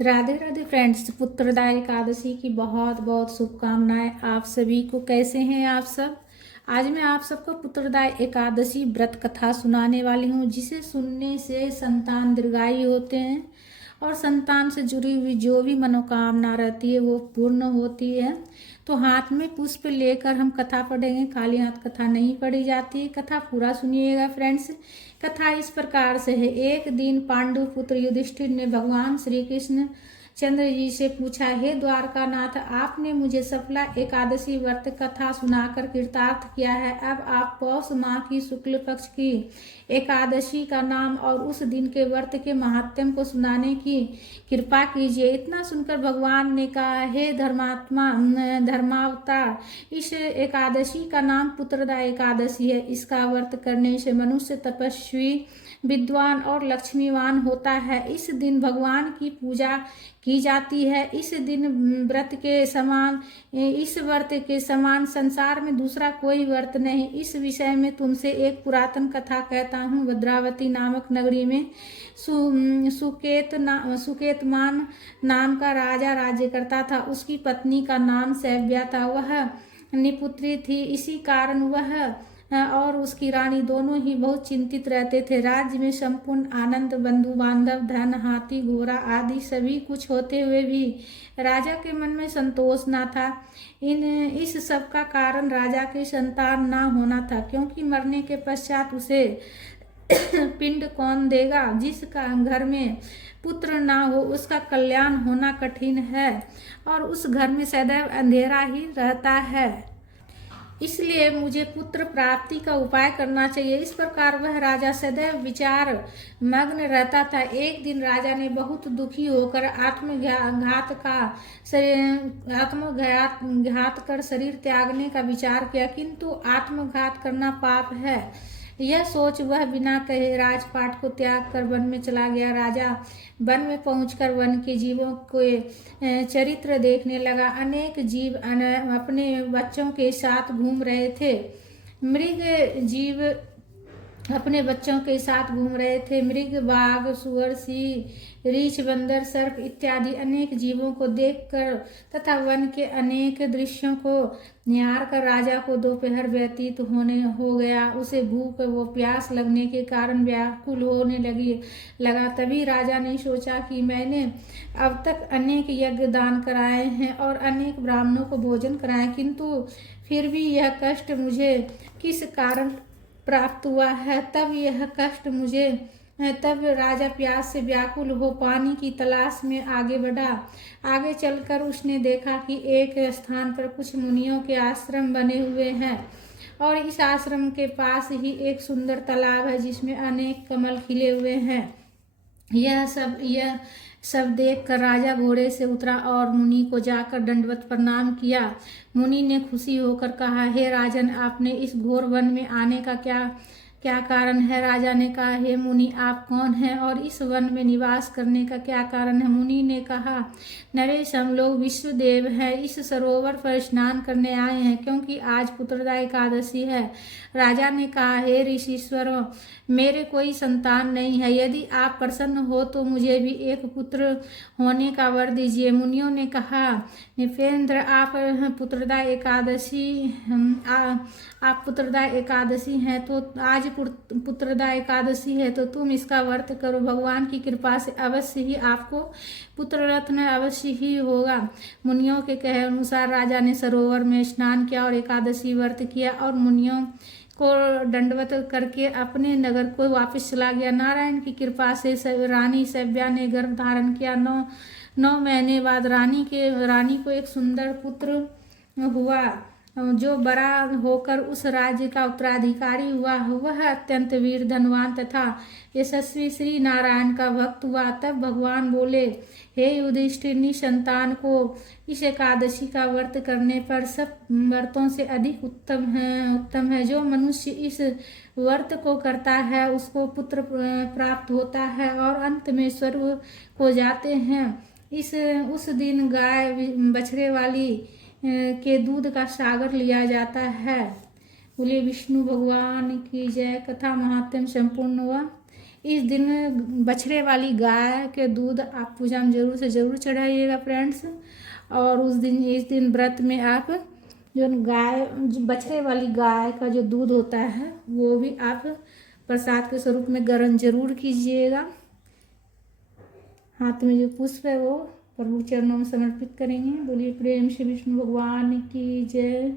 Radhe Radhe friends, Putrada Ekadashi की बहुत बहुत शुभकामनाएं आप सभी को। कैसे हैं आप सब। आज मैं आप सबको पुत्रदा एकादशी व्रत कथा सुनाने वाली हूँ, जिसे सुनने से संतान दीर्घायु होते हैं और संतान से जुड़ी हुई जो भी मनोकामना रहती है वो पूर्ण होती है। तो हाथ में पुष्प लेकर हम कथा पढ़ेंगे, खाली हाथ कथा नहीं पढ़ी जाती है। कथा पूरा सुनिएगा फ्रेंड्स। कथा इस प्रकार से है। एक दिन पांडु पुत्र युधिष्ठिर ने भगवान श्री कृष्ण चंद्र जी से पूछा, हे द्वारकानाथ, आपने मुझे सफला एकादशी व्रत कथा सुनाकर कृतार्थ किया है। अब आप पौष माह की शुक्ल पक्ष की एकादशी का नाम और उस दिन के व्रत के महात्म्य को सुनाने की कृपा कीजिए। इतना सुनकर भगवान ने कहा, हे धर्मात्मा धर्मावतार, इस एकादशी का नाम पुत्रदा एकादशी है। इसका व्रत करने से मनुष्य तपस्वी, विद्वान और लक्ष्मीवान होता है। इस दिन भगवान की पूजा की जाती है। इस व्रत के समान संसार में दूसरा कोई व्रत नहीं। इस विषय में तुमसे एक पुरातन कथा कहता हूँ। भद्रावती नामक नगरी में सुकेतमान नाम का राजा राज्य करता था। उसकी पत्नी का नाम सैव्या था। वह निपुत्री थी। इसी कारण वह और उसकी रानी दोनों ही बहुत चिंतित रहते थे। राज्य में संपूर्ण आनंद, बंधु बांधव, धन, हाथी घोड़ा आदि सभी कुछ होते हुए भी राजा के मन में संतोष न था। इस सब का कारण राजा की संतान न होना था, क्योंकि मरने के पश्चात उसे पिंड कौन देगा। जिसका घर में पुत्र ना हो उसका कल्याण होना कठिन है और उस घर में सदैव अंधेरा ही रहता है। इसलिए मुझे पुत्र प्राप्ति का उपाय करना चाहिए। इस प्रकार वह राजा सदैव विचार मग्न रहता था। एक दिन राजा ने बहुत दुखी होकर आत्मघात कर शरीर त्यागने का विचार किया, किंतु आत्मघात करना पाप है। यह सोच वह बिना कहे राजपाट को त्याग कर वन में चला गया। राजा वन में पहुंचकर वन के जीवों के चरित्र देखने लगा। अनेक जीव अपने बच्चों के साथ घूम रहे थे। मृग जीव अपने बच्चों के साथ घूम रहे थे। मृग, बाघ, सुअर, सिंह, रीछ, बंदर, सर्प इत्यादि अनेक जीवों को देखकर तथा वन के अनेक दृश्यों को निहार कर राजा को दोपहर व्यतीत हो गया। उसे भूख व प्यास लगने के कारण व्याकुल होने लगा। तभी राजा ने सोचा कि मैंने अब तक अनेक यज्ञ दान कराए हैं और अनेक ब्राह्मणों को भोजन कराया, किंतु फिर भी यह कष्ट मुझे किस कारण प्राप्त हुआ है। तब राजा प्यास से व्याकुल हो पानी की तलाश में आगे बढ़ा। आगे चलकर उसने देखा कि एक स्थान पर कुछ मुनियों के आश्रम बने हुए हैं और इस आश्रम के पास ही एक सुंदर तालाब है, जिसमें अनेक कमल खिले हुए हैं। यह सब देखकर राजा घोड़े से उतरा और मुनि को जाकर दंडवत प्रणाम किया। मुनि ने खुशी होकर कहा, हे राजन, आपने इस घोर वन में आने का क्या कारण है। राजा ने कहा, हे मुनि, आप कौन हैं और इस वन में निवास करने का क्या कारण है। मुनि ने कहा, नरेश, हम लोग विश्वदेव हैं। इस सरोवर पर स्नान करने आए हैं, क्योंकि आज पुत्रदा एकादशी है। राजा ने कहा, हे ऋषीश्वरों, मेरे कोई संतान नहीं है। यदि आप प्रसन्न हो तो मुझे भी एक पुत्र होने का वर दीजिए। मुनियों ने कहा, नृपेंद्र, आप पुत्रदा एकादशी हैं तो आज पुत्रदा एकादशी है तो तुम इसका व्रत करो। भगवान की कृपा से अवश्य ही आपको पुत्र रत्न अवश्य ही होगा। मुनियों के कहे अनुसार राजा ने सरोवर में स्नान किया और एकादशी व्रत किया और मुनियों को दंडवत करके अपने नगर को वापस चला गया। नारायण की कृपा से रानी सैव्या ने गर्भ धारण किया। 9 महीने बाद रानी को एक सुंदर पुत्र हुआ, जो बड़ा होकर उस राज्य का उत्तराधिकारी हुआ। वह अत्यंत वीर, धनवान तथा यशस्वी श्री नारायण का भक्त हुआ। तब भगवान बोले, हे युधिष्ठिर, निसंतान को इस एकादशी का व्रत करने पर सब व्रतों से अधिक उत्तम है। जो मनुष्य इस व्रत को करता है उसको पुत्र प्राप्त होता है और अंत में स्वर्ग को जाते हैं। उस दिन गाय बछड़े वाली के दूध का सागर लिया जाता है। बोले विष्णु भगवान की जय। कथा महात्म्य संपूर्ण हुआ। इस दिन बछड़े वाली गाय के दूध आप पूजा में जरूर से ज़रूर चढ़ाइएगा फ्रेंड्स। और इस दिन व्रत में आप जो बछड़े वाली गाय का जो दूध होता है वो भी आप प्रसाद के स्वरूप में ग्रहण जरूर कीजिएगा। हाथ में जो पुष्प है वो प्रभु चरणों में समर्पित करेंगे। बोलिए प्रेम से विष्णु भगवान की जय।